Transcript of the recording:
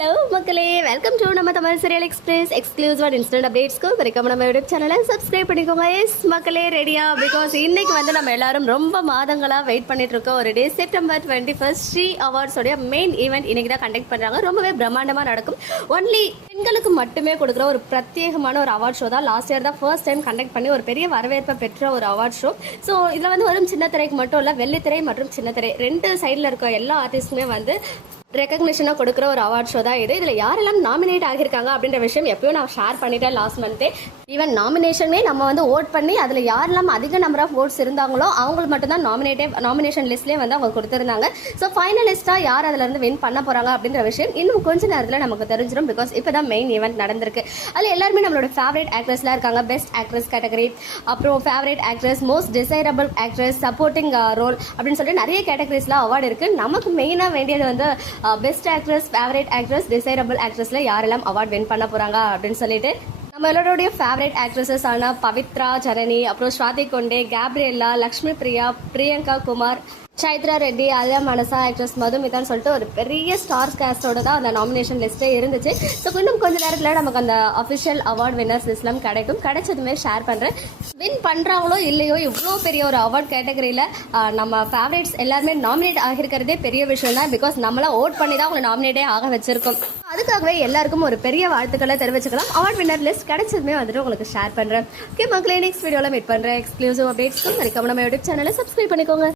Hello மக்களே, welcome to நம்ம Tamil Serial Express exclusive and instant அப்டேட்ஸ்க்கு வரைக்கும் நம்ம யூடியூப் சேனலை சப்ஸ்கிரைப் பண்ணிக்கோங்க. எஸ் மக்களே, ரெடியா? பிகாஸ் இன்னைக்கு நம்ம எல்லாரும் ரொம்ப மாதங்களாக வெயிட் பண்ணிட்டு இருக்கோம். ஒரு டே செப்டம்பர் 21 ஸ்ரீ அவார்ட்ஸோடைய மெயின் ஈவெண்ட் இன்னைக்கு தான் கண்டக்ட் பண்ணுறாங்க. ரொம்பவே பிரம்மாண்டமாக நடக்கும். ஒன்லி பெண்களுக்கு மட்டுமே கொடுக்குற ஒரு பிரத்யேகமான ஒரு அவார்ட் ஷோ தான். லாஸ்ட் இயர் தான் ஃபர்ஸ்ட் டைம் கண்டக்ட் பண்ணி ஒரு பெரிய வரவேற்பை பெற்ற ஒரு அவார்ட் ஷோ. ஸோ இதில் வெறும் சின்ன திரைக்கு மட்டும் இல்லை, வெள்ளித்திரை மற்றும் சின்ன திரை ரெண்டு சைடில் இருக்க எல்லா ஆர்டிஸ்ட்டுமே ரெகக்னிஷனாக கொடுக்குற ஒரு அவார்ட் ஷோ தான் இது. இதில் யாரெல்லாம் நாமினேட் ஆகியிருக்காங்க அப்படின்ற விஷயம் எப்பயும் நான் ஷேர் பண்ணிட்டேன் லாஸ்ட் மந்த்தே. ஈவன் நாமினேஷனே நம்ம ஓட் பண்ணி அதில் யாரெல்லாம் அதிக நம்பர் ஆஃப் ஓட்ஸ் இருந்தாங்களோ அவங்களுக்கு மட்டும்தான் நாமினேஷன் லிஸ்ட்லேயே அவங்க கொடுத்துருந்தாங்க. ஸோ ஃபைனலிஸ்ட்டாக யார் அதில் வின் பண்ண போகிறாங்க அப்படின்ற விஷயம் இன்னும் கொஞ்சம் நேரத்தில் நமக்கு தெரிஞ்சிடும். பிகாஸ் இப்போ தான் மெயின் ஈவெண்ட் நடந்திருக்கு. அதில் எல்லாருமே நம்மளோட ஃபேவரட் ஆக்ட்ரஸ்லாம் இருக்காங்க. பெஸ்ட் ஆக்ட்ரஸ் கேட்டகரி, அப்புறம் favourite actress, most desirable actress, supporting role அப்படின்னு சொல்லிட்டு நிறைய கேட்டகரிஸ்லாம் அவார்டு இருக்குது. நமக்கு மெயினாக வேண்டியது best actress, favourite actress, desirable ஆக்ட்ரஸ்ல யாரெல்லாம் அவார்ட் வின் பண்ண போறாங்க அப்படின்னு சொல்லிட்டு நம்ம எல்லாரோடைய ஃபேவரட் ஆக்ட்ரஸஸ் ஆன பவித்ரா, சரணி, அப்புறம் ஸ்வாதி கொண்டே, கேப்ரியல்லா, லக்ஷ்மி பிரியா, பிரியங்கா குமார், சைத்ரா ரெட்டி, அலியா மனசா, ஆக்ட்ரஸ் மதுமிதான்னு சொல்லிட்டு ஒரு பெரிய ஸ்டார்ஸ் கேஸ்டோட தான் அந்த நாமினேஷன் லிஸ்ட்டே இருந்துச்சு. ஸோ இன்னும் கொஞ்சம் நேரத்தில் நமக்கு அந்த அஃபிஷியல் அவார்ட் வின்னர்ஸ் லிஸ்ட்லாம் கிடைச்சதுமே ஷேர் பண்ணுறேன். வின் பண்ணுறாங்களோ இல்லையோ, இவ்வளோ பெரிய ஒரு அவார்ட் கேட்டகரியில் நம்ம ஃபேவரேட்ஸ் எல்லாருமே நாமினேட் ஆகிருக்கிறதே பெரிய விஷயம் தான். பிகாஸ் நம்மளாம் ஓட் பண்ணி தான் அவங்க நாமினேட்டே ஆக வச்சிருக்கோம். அதுக்காகவே எல்லாருக்கும் ஒரு பெரிய வாழ்த்துக்களை தெரிவிச்சுக்கலாம். அவார்ட் வின்னர் லிஸ்ட் கிடைச்சதுமே உங்களுக்கு ஷேர் பண்ணுறேன். ஓகே மக்களே, நெக்ஸ்ட் வீடியோவில் மீட் பண்ணுறேன். எக்ஸ்க்ளூசிவ் அப்டேட்ஸ்க்கும் நம்ம யூடியூப் சேனலை சப்ஸ்கிரைப் பண்ணிக்கோங்க.